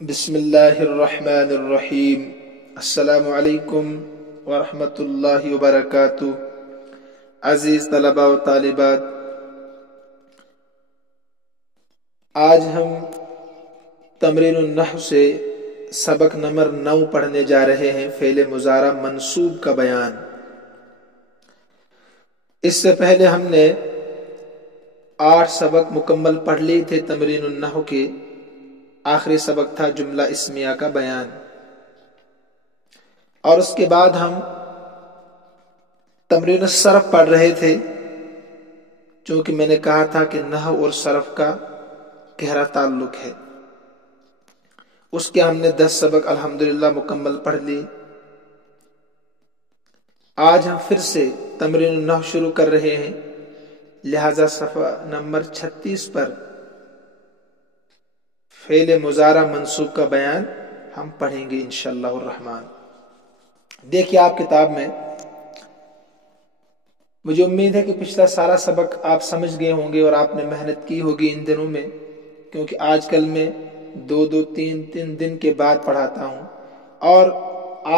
بسم اللہ الرحمن الرحیم۔ السلام علیکم ورحمۃ اللہ وبرکاتہ۔ عزیز طلباء و طالبات، آج ہم تمرین النحو سے سبق نمبر 9 پڑھنے جا رہے ہیں، فعل مضارع منصوب کا بیان۔ اس سے پہلے ہم نے 8 سبق مکمل پڑھ لیے تھے تمرین النحو کے۔ آخری سبق تھا جملہ اسمیہ کا بیان، اور اس کے بعد ہم تمرین الصرف پڑھ رہے تھے، چونکہ میں نے کہا تھا کہ نحو اور صرف کا گہرا تعلق ہے۔ اس کے ہم نے 10 سبق الحمدللہ مکمل پڑھ لیے۔ آج ہم پھر سے تمرین النحو شروع کر رہے ہیں، لہذا صفحہ نمبر 36 پر فعل مضارع منصوب کا بیان ہم پڑھیں گے انشاءاللہ الرحمن۔ دیکھیے آپ کتاب میں، مجھے امید ہے کہ پچھلا سارا سبق آپ سمجھ گئے ہوں گے اور آپ نے محنت کی ہوگی ان دنوں میں، کیونکہ آج کل میں 2 3 دن کے بعد پڑھاتا ہوں اور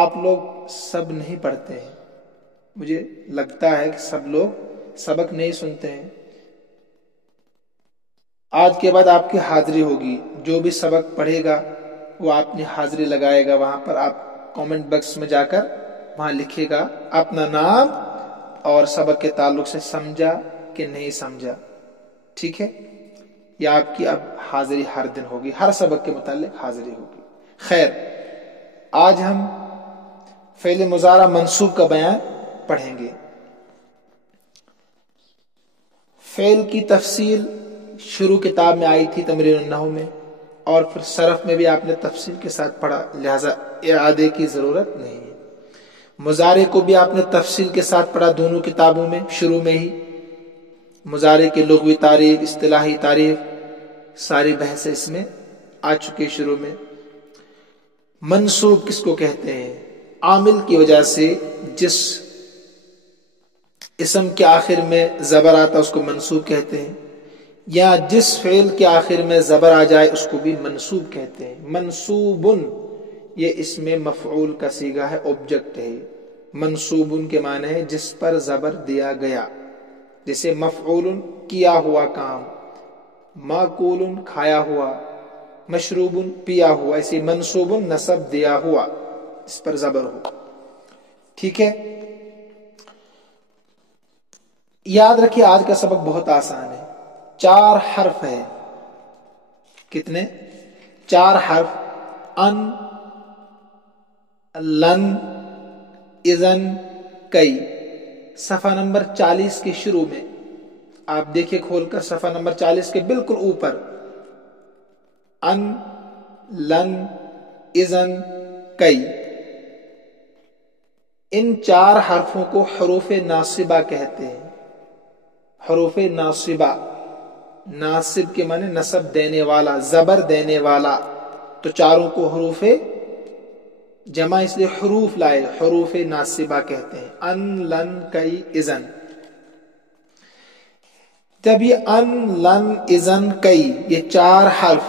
آپ لوگ سب نہیں پڑھتے ہیں۔ مجھے لگتا ہے کہ سب لوگ سبق نہیں سنتے ہیں۔ آج کے بعد آپ کی حاضری ہوگی، جو بھی سبق پڑھے گا وہ آپ نے حاضری لگائے گا، وہاں پر آپ کامنٹ باکس میں جا کر وہاں لکھے گا اپنا نام اور سبق کے تعلق سے سمجھا کہ نہیں سمجھا، ٹھیک ہے؟ یہ آپ کی اب حاضری ہر دن ہوگی، ہر سبق کے متعلق حاضری ہوگی۔ خیر، آج ہم فعل مضارع منصوب کا بیان پڑھیں گے۔ فعل کی تفصیل شروع کتاب میں آئی تھی تمرین النحو میں، اور پھر صرف میں بھی آپ نے تفصیل کے ساتھ پڑھا، لہذا اعادے کی ضرورت نہیں ہے۔ مضارع کو بھی آپ نے تفصیل کے ساتھ پڑھا دونوں کتابوں میں، شروع میں ہی مضارع کے لغوی تعریف، اصطلاحی تعریف، ساری بحثیں اس میں آ چکی شروع میں۔ منصوب کس کو کہتے ہیں؟ عامل کی وجہ سے جس اسم کے آخر میں زبر آتا اس کو منصوب کہتے ہیں، یا جس فعل کے آخر میں زبر آ جائے اس کو بھی منصوب کہتے ہیں۔ منصوبن یہ اس میں مفعول کا صیغہ ہے، آبجیکٹ ہے۔ منصوبن کے معنی ہے جس پر زبر دیا گیا، جیسے مفعول کیا ہوا کام، ماکول کھایا ہوا، مشروب پیا ہوا، ایسے منصوب نصب دیا ہوا اس پر زبر ہو، ٹھیک ہے؟ یاد رکھیے آج کا سبق بہت آسان ہے، 4 حرف ہے۔ کتنے؟ 4 حرف، ان، لن، اذن، کئی۔ صفحہ نمبر 40 کے شروع میں آپ دیکھیں کھول کر، صفحہ نمبر 40 کے بالکل اوپر، ان، لن، اذن، کئی۔ ان 4 حرفوں کو حروف ناصبہ کہتے ہیں۔ حروف ناصبہ، ناصب کے معنی نصب دینے والا، زبر دینے والا، تو چاروں کو حروف جمع اس لیے حروف لائے، حروف ناصبہ کہتے ہیں۔ ان، لن، کئی، اذن۔ جب یہ ان، لن، اذن، کئی، یہ 4 حرف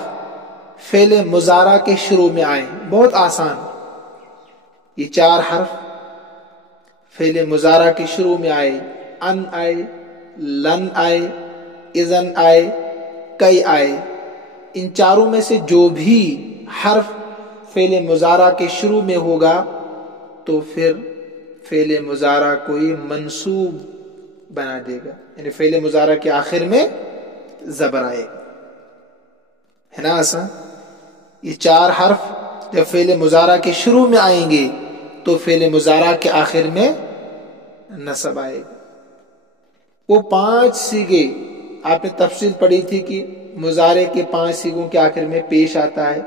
فعل مضارع کے شروع میں آئے، بہت آسان، یہ 4 حرف فعل مضارع کے شروع میں آئے، ان آئے، لن آئے، اذن آئے، کئی آئے۔ ان چاروں میں سے جو بھی حرف فعل مضارع کے شروع میں ہوگا تو پھر فعل مضارع کو ہی منصوب بنا دے گا، یعنی فعل مضارع کے آخر میں زبر آئے گا، ہے نا آسان؟ یہ 4 حرف جب فعل مضارع کے شروع میں آئیں گے تو فعل مضارع کے آخر میں نصب آئے گا۔ وہ 5 صیغے آپ نے تفصیل پڑھی تھی کہ مضارع کے 5 صیغوں کے آخر میں پیش آتا ہے،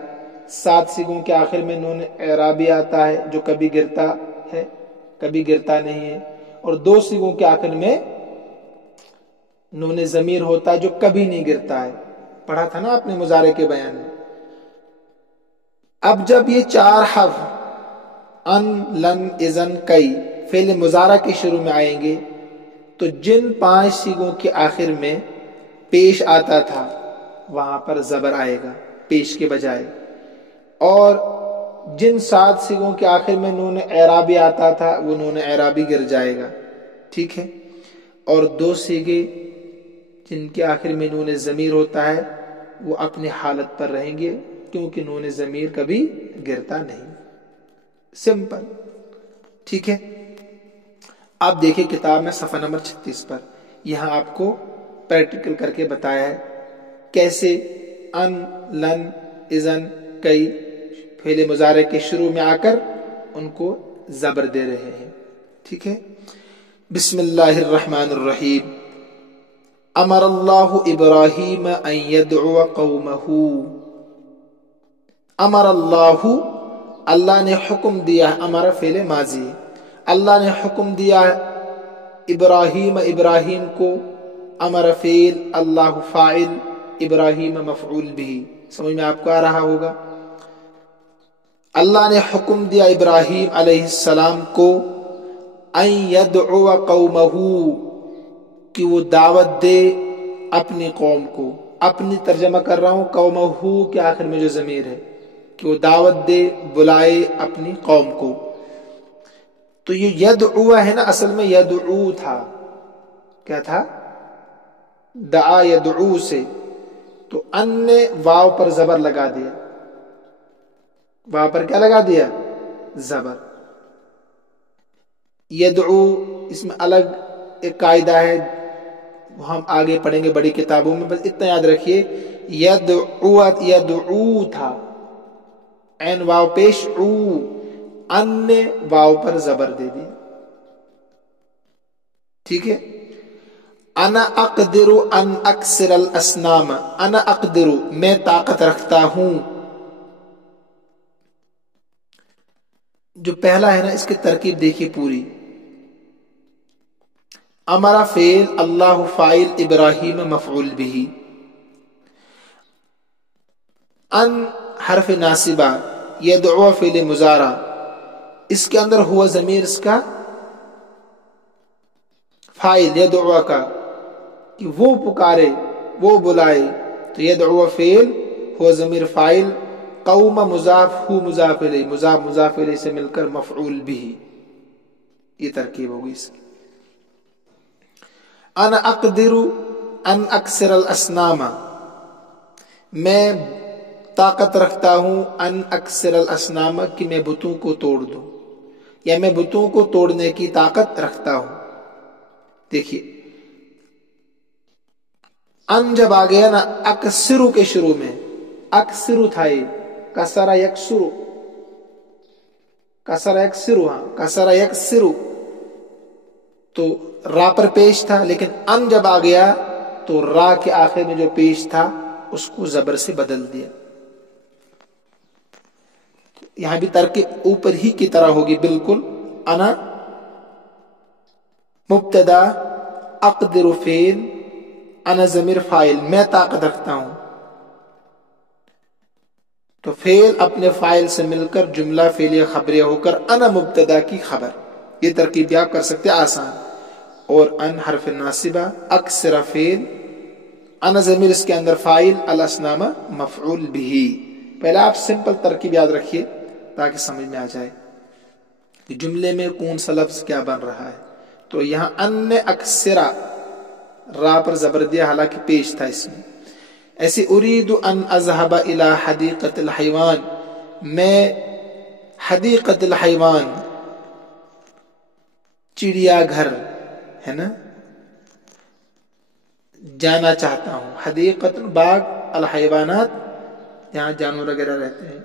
7 صیغوں کے آخر میں نون اعرابی آتا ہے جو کبھی گرتا ہے کبھی گرتا نہیں ہے، اور 2 صیغوں کے آخر میں نون ضمیر ہوتا ہے جو کبھی نہیں گرتا ہے، پڑھا تھا نا آپ نے مضارع کے بیان میں۔ اب جب یہ 4 حرف ان، لن، اذن، کئی فعل مضارع کے شروع میں آئیں گے تو جن 5 صیغوں کے آخر میں پیش آتا تھا وہاں پر زبر آئے گا پیش کے بجائے، اور جن 7 سیغوں کے آخر میں نون اعرابی آتا تھا وہ نون اعرابی گر جائے گا، ٹھیک ہے، اور 2 سیغے جن کے آخر میں نون ضمیر ہوتا ہے وہ اپنی حالت پر رہیں گے، کیونکہ نون ضمیر کبھی گرتا نہیں. سمپل، ٹھیک ہے. آپ دیکھیں کتاب میں صفحہ نمبر 36 پر، یہاں آپ کو پریکٹیکل کر کے بتایا ہے کیسے ان، لن، اذن، کئی فعل مضارع کے شروع میں آ کر ان کو زبر دے رہے ہیں، ٹھیک ہے. بسم اللہ الرحمن الرحیم. امر اللہ ابراہیم ان یدعو قومہ. امر اللہ، اللہ نے حکم دیا، امر فعل ماضی، اللہ نے حکم دیا ابراہیم، ابراہیم کو، امر فعل، اللہ فاعل، ابراہیم مفعول بھی. سمجھ میں آپ کو آ رہا ہوگا. اللہ نے حکم دیا ابراہیم علیہ السلام کو ان یدعو قومہ، کہ وہ دعوت دے اپنی قوم کو. اپنی ترجمہ کر رہا ہوں، قومہ کے آخر میں جو ضمیر ہے، کہ وہ دعوت دے، بلائے اپنی قوم کو. تو یہ یدعو ہے نا، اصل میں یدعو تھا. کیا تھا؟ دعا یدعو سے. تو ان نے واو پر زبر لگا دیا. واو پر کیا لگا دیا؟ زبر. یدعو اس میں الگ ایک قاعدہ ہے، وہ ہم آگے پڑھیں گے بڑی کتابوں میں. بس اتنا یاد رکھیے، یدعو تھا، عین واو پیش او، ان نے واو پر زبر دے دی، ٹھیک ہے. انا اقدر ان اکسر الاسنام. انا اقدر، میں طاقت رکھتا ہوں. جو پہلا ہے نا، اس کی ترکیب دیکھیے پوری. امرا فعل، اللہ فاعل، ابراہیم مفعول بھی. ان حرف ناصبہ، یدعو فعل مضارع، اس کے اندر ہوا ضمیر اس کا فاعل یدعو کا، کہ وہ پکارے، وہ بلائے. تو یدعو فعل، ہوا ضمیر فاعل، قوم مضاف، ہو مضاف الیہ، مضاف مضاف الیہ سے مل کر مفعول بھی. یہ ترکیب ہوگی اس کی. انا اقدر ان اکسر الاسنام، میں طاقت رکھتا ہوں، ان اکسر الاسنام، کہ میں بتوں کو توڑ دوں، یا میں بتوں کو توڑنے کی طاقت رکھتا ہوں. دیکھیے ان جب آ گیا نا اکسرو کے شروع میں، اکسرو تھا، یہ کسرا یکسرو، کسرا یکسرو، ہاں کسرا یکسرو، تو را پر پیش تھا. لیکن ان جب آ گیا تو را کے آخر میں جو پیش تھا اس کو زبر سے بدل دیا. یہاں بھی ترکیب اوپر ہی کی طرح ہوگی بالکل. انا مبتدا، اقدر فعل، انا ضمیر فاعل، میں طاقت رکھتا ہوں. تو فعل اپنے فاعل سے مل کر جملہ فعلیہ خبریہ ہو کر انا مبتدا کی خبر. یہ ترکیب بھی آپ کر سکتے ہیں آسان. اور ان حرف ناصبہ، اکسر فعل، انا ضمیر اس کے اندر فاعل، الاسنام مفعول بھی. پہلے آپ سمپل ترکیب یاد رکھیے تاکہ سمجھ میں آ جائے کہ جملے میں کون سا لفظ کیا بن رہا ہے. تو یہاں ان نے اکسرا، را پر زبر دیا حالانکہ پیش تھا اس میں. ایسے اريد ان اذهب الى حدیقۃ الحیوان، میں حدیقۃ الحیوان، چڑیا گھر ہے نا، جانا چاہتا ہوں. حدیقۃ باغ، الحیوانات جہاں جانور وغیرہ رہتے ہیں.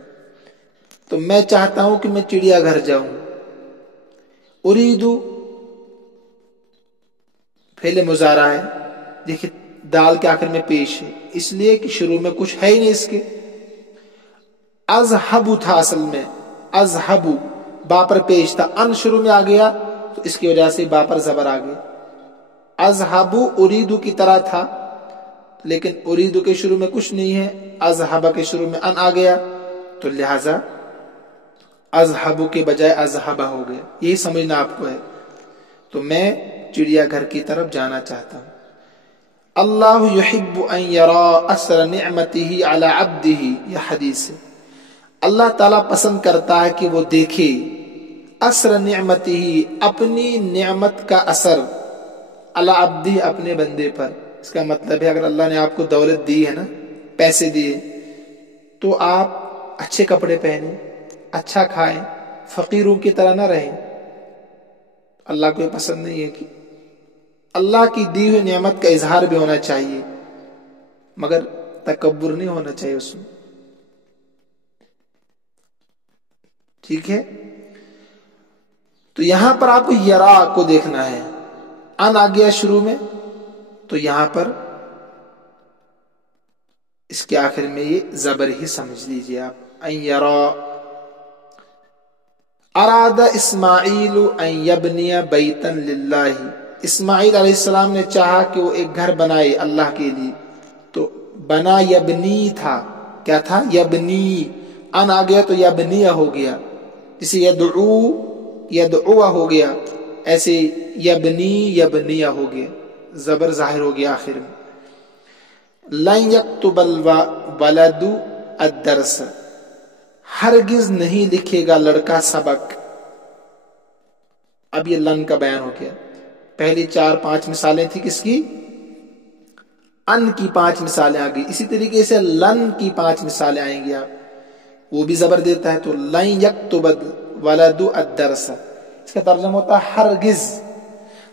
تو میں چاہتا ہوں کہ میں چڑیا گھر جاؤں. اريد فعل مضارع ہے، دیکھیے دال کے آخر میں پیش ہے، اس لیے کہ شروع میں کچھ ہے ہی نہیں اس کے. اذهب تھا اصل میں، اذهب با پر پیش تھا، ان شروع میں آ گیا تو اس کی وجہ سے با پر زبر آ گیا. اذهب اريد کی طرح تھا، لیکن اريد کے شروع میں کچھ نہیں ہے، اذهب کے شروع میں ان آ گیا تو لہذا اذهب کے بجائے اذهب ہو گیا. یہی سمجھنا آپ کو ہے. تو میں چڑیا گھر کی طرف جانا چاہتا ہوں. اللہ یحب ان یرا اثر نعمته علی عبده، یہ حدیث ہے. اللہ تعالیٰ پسند کرتا ہے کہ وہ دیکھے اثر نعمت ہی، اپنی نعمت کا اثر، اللہ عبدی، اپنے بندے پر۔ اس کا مطلب ہے اگر اللہ نے آپ کو دولت دی ہے نا، پیسے دیے، تو آپ اچھے کپڑے پہنیں، اچھا کھائیں، فقیروں کی طرح نہ رہیں۔ اللہ کو یہ پسند نہیں ہے کہ اللہ کی دی ہوئی نعمت کا اظہار بھی ہونا چاہیے، مگر تکبر نہیں ہونا چاہیے اس میں، ٹھیک ہے؟ تو یہاں پر آپ کو یرا کو دیکھنا ہے، ان آ گیا شروع میں، تو یہاں پر اس کے آخر میں یہ زبر ہی سمجھ لیجیے آپ، ان یرا۔ اراد اسماعیل ان یبنی بیتا للہ، اسماعیل علیہ السلام نے چاہا کہ وہ ایک گھر بنائے اللہ کے لیے، تو بنا یبنی تھا، کیا تھا؟ یبنی، ان آ گیا تو یبنیہ ہو گیا، جسے یدعو یدعو ہو گیا، ایسے یبنی یبنیہ ہو گیا، زبر ظاہر ہو گیا آخر میں۔ لن یکتب الولد الدرس، ہرگز نہیں لکھے گا لڑکا سبق۔ اب یہ لن کا بیان ہو گیا، پہلی 4-5 مثالیں تھی کس کی؟ ان کی 5 مثالیں آ گئی، اسی طریقے سے لن کی 5 مثالیں آئیں گی، آپ وہ بھی زبر دیتا ہے، تو لن یکتب الولد الدرس، اس کا ترجمہ ہوتا ہے ہرگز،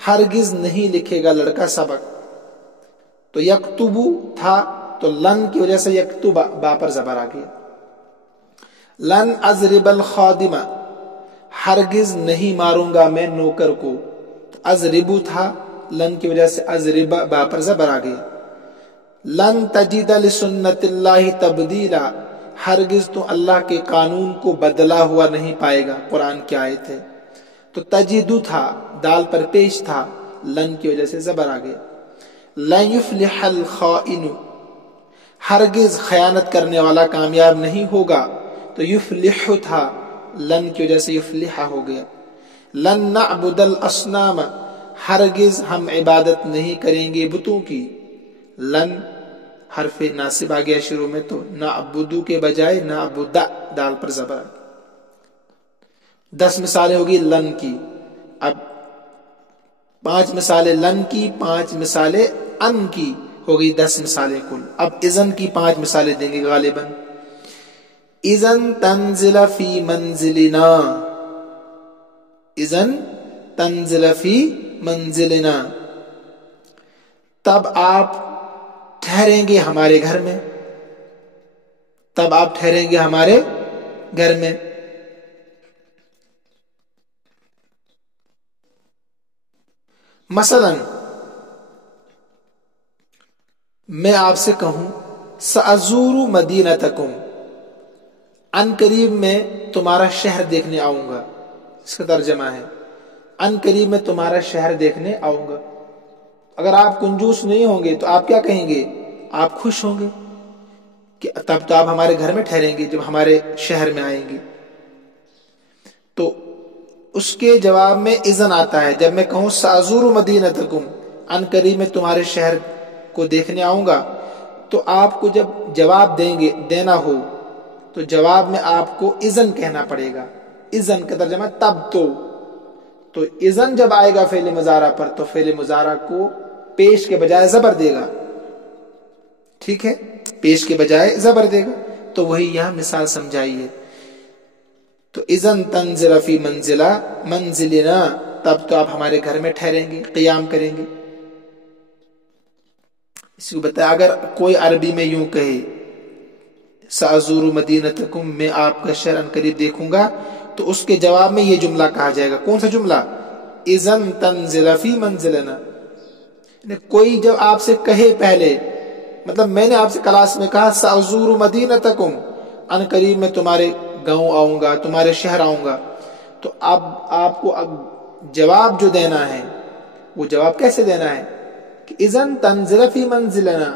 ہرگز نہیں لکھے گا لڑکا سبق۔ تو یکتبو تھا تو لن کی وجہ سے یکتب با پر زبر آ گیا۔ لن اضرب الخادمہ، ہرگز نہیں ماروں گا میں نوکر کو، تو اضربو تھا، لن کی وجہ سے اضرب با پر زبر آ گیا۔ لن تجد لسنت اللہ تبدیلا، ہرگز تو اللہ کے قانون کو بدلا ہوا نہیں پائے گا، قرآن کی آیت ہے۔ تو تجدو تھا، دال پر پیش تھا، لن کی وجہ سے زبر آ گیا۔ لن یفلح الخائن، ہرگز خیانت کرنے والا کامیاب نہیں ہوگا، تو یفلح تھا، لن کی وجہ سے یفلح ہو گیا۔ لن نعبد الاصنام، ہرگز ہم عبادت نہیں کریں گے بتوں کی، لن حرف ناصب آ گیا شروع میں، تو نعبدو کے بجائے نعبد، دال پر زبر آ گیا۔ 10 مثالیں ہوگی لن کی، اب 5 مثالیں لن کی، 5 مثالیں ان کی، ہو گئی 10 مثالیں کل۔ اب اذن کی 5 مثالیں دیں گے غالباً۔ اذن تنزل فی منزلنا، اذن تنزل فی منزلنا، تب آپ ٹھہریں گے ہمارے گھر میں، تب آپ ٹھہریں گے ہمارے گھر میں۔ مثلا میں آپ سے کہوں سأزور مدینتکم، ان قریب میں تمہارا شہر دیکھنے آؤں گا، اس کا ترجمہ ہے ان قریب میں تمہارا شہر دیکھنے آؤں گا۔ اگر آپ کنجوس نہیں ہوں گے تو آپ کیا کہیں گے؟ آپ خوش ہوں گے کہ تب تو آپ ہمارے گھر میں ٹھہریں گے جب ہمارے شہر میں آئیں گے۔ تو اس کے جواب میں اذن آتا ہے، جب میں کہوں سأزور مدینتکم، ان قریب میں تمہارے شہر کو دیکھنے آؤں گا، تو آپ کو جب جواب دینا ہو تو جواب میں آپ کو اذن کہنا پڑے گا۔ اذن کا ترجمہ تب تو اذن جب آئے گا فعل مضارع پر، تو فعل مضارع کو پیش کے بجائے زبر دے گا، ٹھیک ہے، پیش کے بجائے زبر دے گا۔ تو وہی یہاں مثال سمجھائیے، تو اذن تنزل فی منزلنا، تب تو آپ ہمارے گھر میں ٹھہریں گے، قیام کریں گے۔ اسی کو بتایا، اگر کوئی عربی میں یوں کہے سأزور مدینتکم، میں آپ کا شہر ان قریب دیکھوں گا، تو اس کے جواب میں یہ جملہ کہا جائے گا۔ کون سا جملہ؟ اذن تنزل فی منزلنا۔ کوئی جب آپ سے کہے پہلے، مطلب میں نے آپ سے کلاس میں کہا سأزور مدینتکم، ان قریب میں تمہارے گاؤں آؤں گا، تمہارے شہر آؤں گا، تو اب آپ کو جواب جو دینا ہے وہ جواب کیسے دینا ہے کہ اذن تنزل فی منزلنا،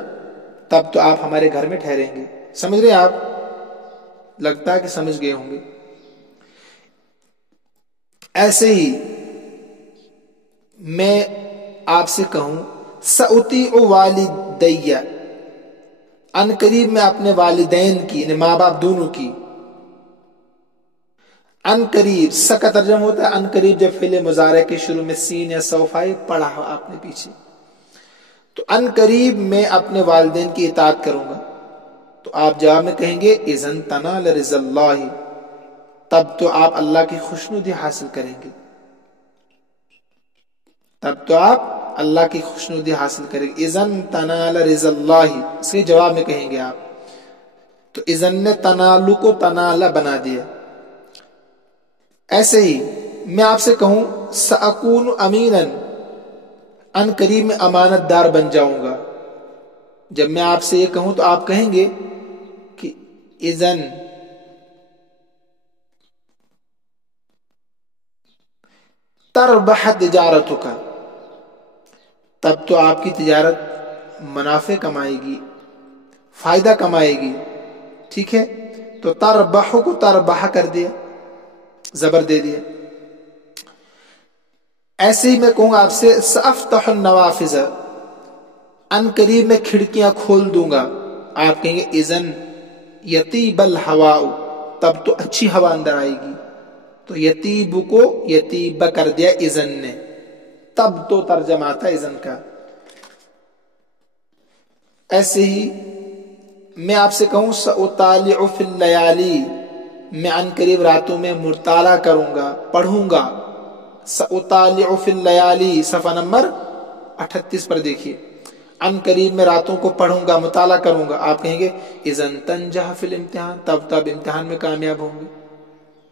تب تو آپ ہمارے گھر میں ٹھہریں گے۔ سمجھ رہے آپ؟ لگتا ہے کہ سمجھ گئے ہوں گے۔ ایسے ہی میں آپ سے کہوں سأطیع والدیہ، ان قریب میں اپنے والدین کی، یعنی ماں باپ دونوں کی، ان قریب س کا ترجمہ ہوتا ہے ان قریب جب فعل مضارع کے شروع میں سین یا سوف آئے، پڑھا آپ نے پیچھے، تو ان قریب میں اپنے والدین کی اطاعت کروں گا، تو آپ جواب میں کہیں گے اذن تنال رضا اللہ، تب تو آپ اللہ کی خوشنودی حاصل کریں گے، تب تو آپ اللہ کی خوشنودی حاصل کریں گے، اذن تنال رضا اللہ، اس کے جواب میں کہیں گے آپ، تو اذن نے تنالو کو تنالا بنا دیا۔ ایسے ہی میں آپ سے کہوں سأکون امیناً، ان قریب میں امانت دار بن جاؤں گا، جب میں آپ سے یہ کہوں تو آپ کہیں گے کہ اذن تربح تجارتک، تب تو آپ کی تجارت منافع کمائے گی، فائدہ کمائے گی، ٹھیک ہے، تو تربح کو تربح کر دیا، زبر دے دیا۔ ایسے ہی میں کہوں گا آپ سے سأفتح النوافذ، ان قریب میں کھڑکیاں کھول دوں گا، آپ کہیں گے اذن یطیب الہواء، تب تو اچھی ہوا اندر آئے گی، تو یطیب کو یطیب کر دیا اذن نے، تب تو ترجمہ آتا ہے اذن کا۔ ایسے ہی میں آپ سے کہوں سأطالع فی اللیالی، میں ان قریب راتوں میں مطالعہ کروں گا، پڑھوں گا، سأطالع فی اللیالی صفحہ نمبر 38 پر دیکھیے، ان قریب میں راتوں کو پڑھوں گا، مطالعہ کروں گا، آپ کہیں گے اذن تنجح فی الامتحان، تب تب امتحان میں کامیاب ہوں گے۔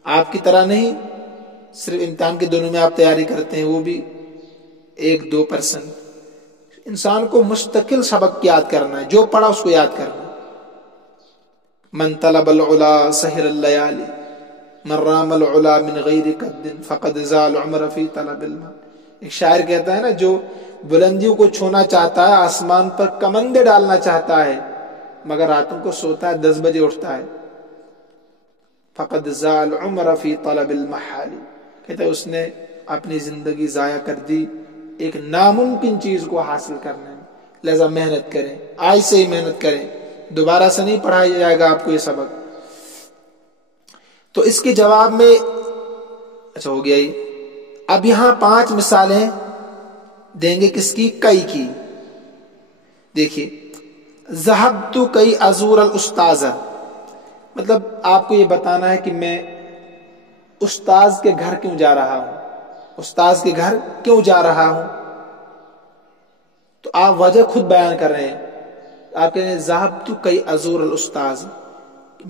آپ کی طرح نہیں صرف امتحان کے دنوں میں آپ تیاری کرتے ہیں، وہ بھی 1-2%، انسان کو مستقل سبق یاد کرنا ہے، جو پڑھا اس کو یاد کرنا ہے۔ من طلب العلا سہر اللیالی، من رام العلا من غیر قد فقد زال عمر فی طلب المال، ایک شاعر کہتا ہے نا، جو بلندیوں کو چھونا چاہتا ہے، آسمان پر کمندے ڈالنا چاہتا ہے، مگر راتوں کو سوتا ہے، 10 بجے اٹھتا ہے، فقد زال عمر فی طلب المحال، کہتا ہے اس نے اپنی زندگی ضائع کر دی ایک ناممکن چیز کو حاصل کرنے میں، لہذا محنت کریں، آج سے ہی محنت کریں، دوبارہ سے نہیں پڑھایا جائے گا آپ کو یہ سبق۔ تو اس کے جواب میں اچھا ہو گیا یہ، اب یہاں 5 مثالیں دیں گے کس کی؟ کئی کی۔ دیکھیے ذہبت کئی ازور الاستاذ، مطلب آپ کو یہ بتانا ہے کہ میں استاذ کے گھر کیوں جا رہا ہوں، استاذ کے گھر کیوں جا رہا ہوں، تو آپ وجہ خود بیان کر رہے ہیں، آپ کہتے ہیں ذہبت کئی ازور الاستاذ،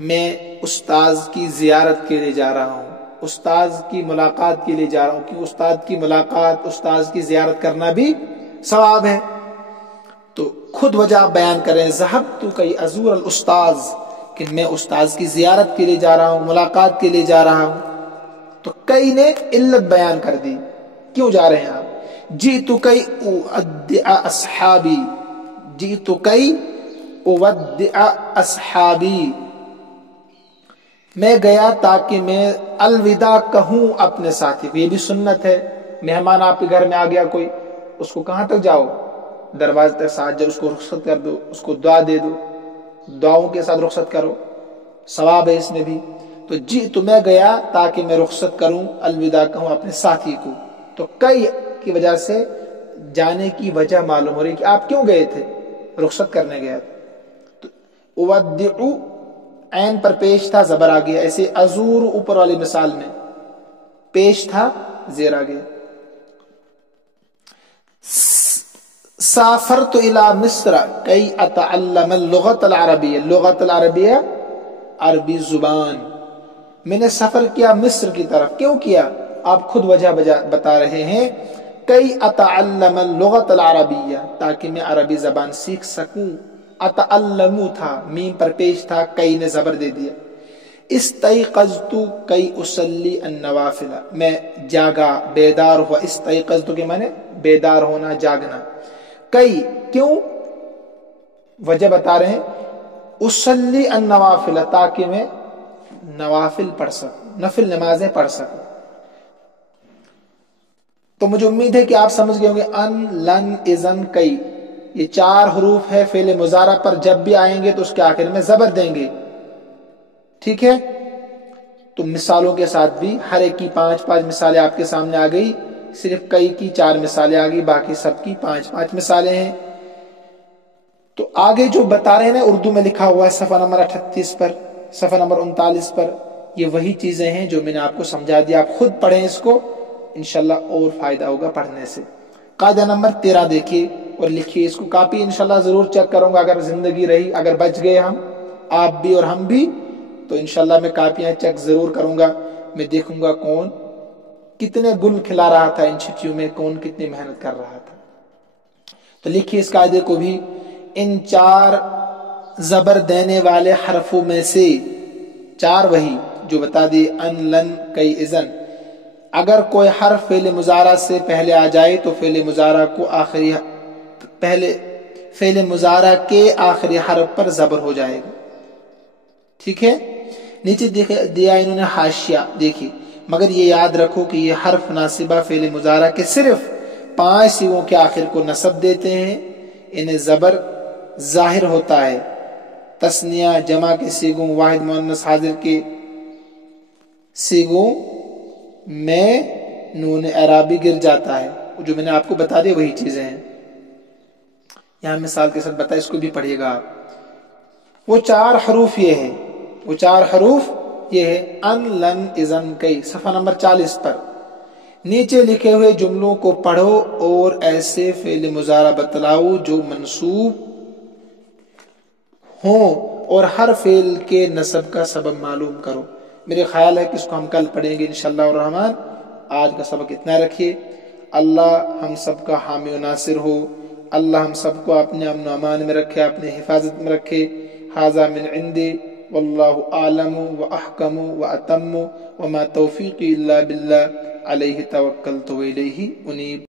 میں استاذ کی زیارت کے لیے جا رہا ہوں، استاذ کی ملاقات کے لیے جا رہا ہوں، کیونکہ استاد کی ملاقات، استاذ کی زیارت کرنا بھی ثواب ہے، تو خود وجہ آپ بیان کریں، ذہبت کئی ازور الاستاذ، کہ میں استاذ کی زیارت کے لیے جا رہا ہوں، ملاقات کے لیے جا رہا ہوں، تو کئی نے علت بیان کر دی، کیوں جا رہے ہیں آپ، جئت کئی اودع اصحابی، جئت کئی اودع اصحابی، میں گیا تاکہ میں الوداع کہوں اپنے ساتھی کو، یہ بھی سنت ہے، مہمان آپ کے گھر میں آ گیا کوئی، اس کو کہاں تک جاؤ، دروازے تک ساتھ جاؤ، اس کو رخصت کر دو، اس کو دعا دے دو، دعاؤں کے ساتھ رخصت کرو، ثواب ہے اس میں بھی۔ تو تو میں گیا تاکہ میں رخصت کروں، الوداع کہوں اپنے ساتھی کو، تو کئی کی وجہ سے جانے کی وجہ معلوم ہو رہی کہ آپ کیوں گئے تھے، رخصت کرنے گئے تھے، تو اودعو عین پر پیش تھا، زبر آ گیا، ایسے ازور اوپر والی مثال میں پیش تھا، زیر آ گیا۔ سافرت الى مصر کئی اتعلم اللغت العربیہ، لغت العربیہ عربی زبان، میں نے سفر کیا مصر کی طرف، کیوں کیا، آپ خود وجہ بتا رہے ہیں، کئی اتعلم اللغت العربیہ، تاکہ میں عربی زبان سیکھ سکوں، اتعلمو تھا، میم پر پیش تھا، کئی نے زبر دے دیا۔ استيقظت کئی اصلی النوافل، میں جاگا، بیدار ہوا، استيقظت کے معنی بیدار ہونا، جاگنا، کئی کیوں، وجہ بتا رہے ہیں، اصلی النوافل، تاکہ میں نوافل پڑھ سکوں، نفل نمازیں پڑھ سکوں۔ تو مجھے امید ہے کہ آپ سمجھ گئے ہوں گے، ان، لن، اذن، کئی، یہ 4 حروف ہے فعل مضارع پر، جب بھی آئیں گے تو اس کے آخر میں زبر دیں گے، ٹھیک ہے۔ تو مثالوں کے ساتھ بھی ہر ایک کی 5 مثالیں آپ کے سامنے آ گئی، صرف کئی کی 4 مثالیں آ گئی، باقی سب کی 5 مثالیں ہیں۔ تو آگے جو بتا رہے ہیں نا اردو میں لکھا ہوا ہے صفحہ نمبر 38 پر، صفحہ نمبر 39 پر، یہ وہی چیزیں ہیں جو میں نے آپ کو سمجھا دیا۔ آپ خود پڑھیں اس کو، انشاءاللہ اور فائدہ ہوگا پڑھنے سے۔ قاعدہ نمبر 13 دیکھیے اور لکھیے اس کو، کاپی انشاءاللہ ضرور چیک کروں گا اگر زندگی رہی، اگر بچ گئے ہم، آپ بھی اور ہم بھی، تو انشاءاللہ میں کاپیاں چیک ضرور کروں گا۔ میں دیکھوں گا کون کتنے گل کھلا رہا تھا ان چھٹیوں میں، کون کتنی محنت کر رہا تھا۔ تو لکھیے اس قاعدے کو بھی، ان 4 زبر دینے والے حرفوں میں سے 4 وہی جو بتا دی، ان، لن، کئی، اذن، اگر کوئی حرف فعل مضارع سے پہلے آ جائے تو فعل مضارع کے آخری حرف پر زبر ہو جائے گا۔ ٹھیک ہے، نیچے دیا انہوں نے حاشیہ، دیکھیے، مگر یہ یاد رکھو کہ یہ حرف ناصبہ فعل مضارع کے صرف 5 صیغوں کے آخر کو نصب دیتے ہیں، انہیں زبر ظاہر ہوتا ہے۔ تثنیہ، جمع کے صیغوں، واحد مؤنث حاضر کے صیغوں میں نون اعرابی گر جاتا ہے، جو میں نے آپ کو بتا دیا وہی چیزیں ہیں۔ یہاں مثال کے ساتھ بتا، اس کو بھی پڑھیے گا آپ۔ وہ 4 حروف یہ ہیں، وہ 4 حروف یہ ہے، ان، لن، اذن، کئی، صفحہ نمبر 40 پر۔ نیچے لکھے ہوئے جملوں کو پڑھو اور ایسے فعل مضارع بتلاؤ جو منصوب ہوں اور ہر فعل کے نصب کا سبب معلوم کرو۔ میرے خیال ہے کہ اس کو ہم کل پڑھیں گے انشاءاللہ الرحمن۔ آج کا سبق اتنا رکھیے۔ اللہ ہم سب کا حامی و ناصر ہو، اللہ ہم سب کو اپنے امن و امان میں رکھے، اپنے حفاظت میں رکھے۔ ھذا من عندی واللہ اعلم واحکم واتم وما توفیقی الا باللہ علیہ توکلت والیہ انیب۔